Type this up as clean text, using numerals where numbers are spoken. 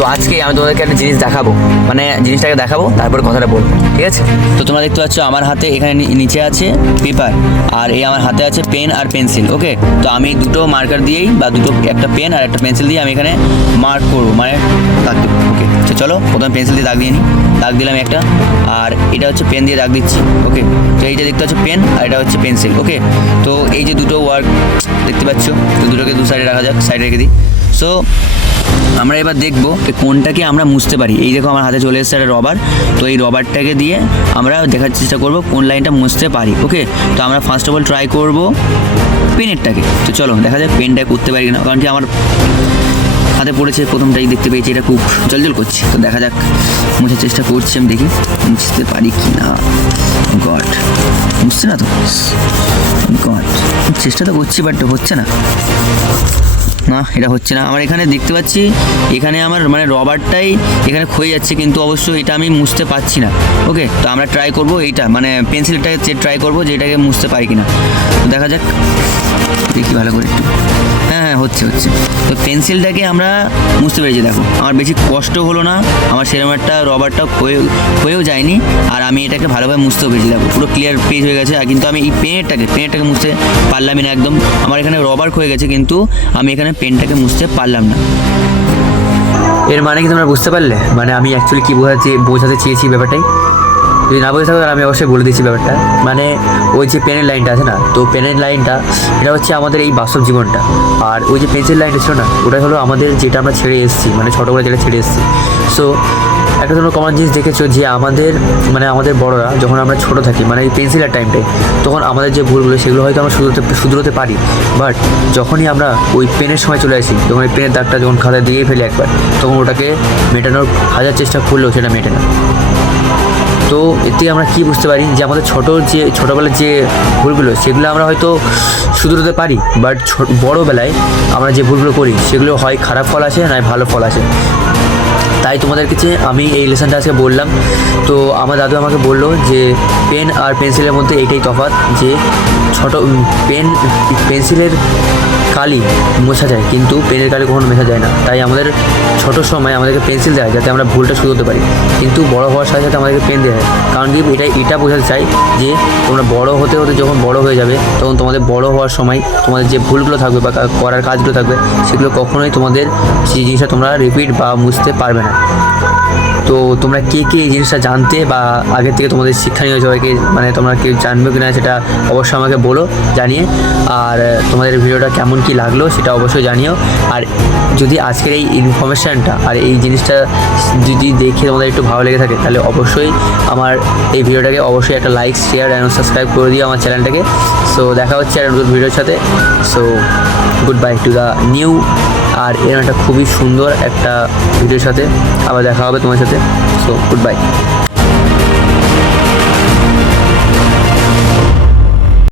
তো আজকে আমি তোমাদেরকে একটা জিনিস দেখাবো, মানে জিনিসটাকে দেখাবো, তারপরে কথাটা বলবো, ঠিক আছে? তো তোমরা দেখতে পাচ্ছ আমার হাতে এখানে নিচে আছে পেপার, আর এই আমার হাতে আছে পেন আর পেন্সিল। ওকে, তো আমি দুটো মার্কার দিয়েই বা একটা পেন আর একটা পেন্সিল দিয়ে আমি এখানে মার্ক করবো, মানে দাগ দেবো। ওকে, তো চলো প্রথমে পেন্সিল দিয়ে দাগ দিয়ে নিই। দাগ দিলাম একটা, আর এটা হচ্ছে পেন দিয়ে দাগ দিচ্ছি। ওকে, তো এইটা দেখতে পাচ্ছ পেন, আর এটা হচ্ছে পেন্সিল। ওকে, তো এই যে দুটো ওয়ার্ক দেখতে পাচ্ছ, তো দুটোকে দু সাইডে রাখা যাক, সাইডে রেখে দিই। সো আমরা এবার দেখবো কোনটাকে আমরা মুছতে পারি। এই দেখো আমার হাতে চলে এসেছে একটা রবার, তো এই রবারটাকে দিয়ে আমরা দেখার চেষ্টা করব কোন লাইনটা মুছতে পারি। ওকে, তো আমরা ফার্স্ট অফ অল ট্রাই করব পেনেরটাকে। তো চলো দেখা যাক পেনটা করতে পারি কিনা, কারণ কি আমার হাতে পড়েছে প্রথমটাই দেখতে পেয়েছি, এটা খুব জলজল করছে। তো দেখা যাক, মুছার চেষ্টা করছি আমি, দেখি মুছতে পারি কি না। গড, মুছছে না তো, গড, চেষ্টা তো করছি বাট হচ্ছে না। না, এটা হচ্ছে না। আমার এখানে দেখতে পাচ্ছি এখানে আমার মানে রবারটাই এখানে ক্ষয়ে যাচ্ছে, কিন্তু অবশ্য এটা আমি মুছতে পারছি না। ওকে, তো আমরা ট্রাই করব এইটা, মানে পেন্সিলটাকে ট্রাই করবো যে এটাকে মুছতে পারি কিনা। তো দেখা যাক, দেখি ভালো করে একটু। হ্যাঁ হ্যাঁ, হচ্ছে। তো পেন্সিলটাকে আমরা মুছতে পেরেছি, দেখো আমার বেশি কষ্ট হলো না, আমার সেরকম একটা রবারটা ক্ষয়েও যায়নি, আর আমি এটাকে ভালোভাবে মুছতেও পেরেছি। দেখো পুরো ক্লিয়ার পেজ হয়ে গেছে। আর কিন্তু আমি এই পেনটাকে মুছতে পারলামই না একদম। আমার এখানে রবার ক্ষয়ে গেছে, কিন্তু আমি এখানে পেনটাকে মুছতে পারলাম না। এর মানে কি তোমরা বুঝতে পারলে? মানে আমি অ্যাকচুয়ালি কী বোঝাতে চেয়েছি ব্যাপারটাই। যদি না বুঝে থাকো তাহলে আমি অবশ্যই বলে দিচ্ছি ব্যাপারটা। মানে ওই যে পেনের লাইনটা আছে না, তো পেনের লাইনটা এটা হচ্ছে আমাদের এই বাস্তব জীবনটা, আর ওই যে পেন্সিল লাইনটা ছিল না, ওটাই হলো আমাদের যেটা আমরা ছেড়ে এসেছি, মানে ছোটোবেলা যেটা ছেড়ে এসেছি। সো একটা তোমরা কমন জিনিস দেখেছো যে আমাদের বড়রা যখন আমরা ছোটো থাকি, মানে এই পেন্সিলের টাইমটায়, তখন আমাদের যে ভুলগুলো সেগুলো হয়তো আমরা শুধরোতে পারি। বাট যখনই আমরা ওই পেনের সময় চলে আসি, যখন এই পেনের দাগটা যখন খাতায় দিয়ে ফেলি একবার, তখন ওটাকে মেটানোর হাজার চেষ্টা করলেও সেটা মেটে না। তো এতে আমরা কি বুঝতে পারি যে আমাদের ছোটোবেলার যে ভুলগুলো সেগুলো আমরা হয়তো শুধরোতে পারি, বাট বড়োবেলায় আমরা যে ভুলগুলো করি সেগুলো হয় খারাপ ফল আসে, নয় ভালো ফল আসে। তাই তোমাদের কাছে আমি এই লেসনটা আজকে বললাম। তো আমার দাদু আমাকে বললো যে পেন আর পেন্সিলের মধ্যে এইটাই তফাৎ, যে পেন্সিলের কালি মোছা যায়, কিন্তু পেনের কালি কখনো মেশা যায় না। তাই আমাদের ছোটোর সময় আমাদেরকে পেন্সিল দেয় যাতে আমরা ভুলটা শুধরোতে পারি, কিন্তু বড় হওয়ার সাথে সাথে আমাদেরকে পেন দেয়। কারণ কি এটা বোঝাতে চাই যে তোমরা বড় হতে যখন বড় হয়ে যাবে, তখন তোমাদের বড় হওয়ার সময় তোমাদের যে ভুলগুলো থাকবে বা করার কাজগুলো থাকবে, সেগুলো কখনোই তোমাদের সেই জিনিসটা তোমরা রিপিট বা মুছতে পারবে না। তো তোমরা কে এই জিনিসটা জানতে বা আগের থেকে তোমাদের শিক্ষা নিয়ে সবাইকে, মানে তোমরা কেউ জানবে কি না সেটা অবশ্যই আমাকে বলো জানিয়ে। আর তোমাদের ভিডিওটা কেমন কি লাগলো সেটা অবশ্যই জানিও। আর যদি আজকের এই ইনফরমেশানটা আর এই জিনিসটা যদি দেখে তোমাদের একটু ভালো লেগে থাকে, তাহলে অবশ্যই আমার এই ভিডিওটাকে অবশ্যই একটা লাইক, শেয়ার অ্যান্ড সাবস্ক্রাইব করে দিও আমার চ্যানেলটাকে। সো দেখা হচ্ছে একটা নতুন ভিডিওর সাথে। So goodbye to the new year এর একটা খুবই সুন্দর একটা ভিডিওর সাথে। আবার দেখা হবে তোমার সাথে। So good bye.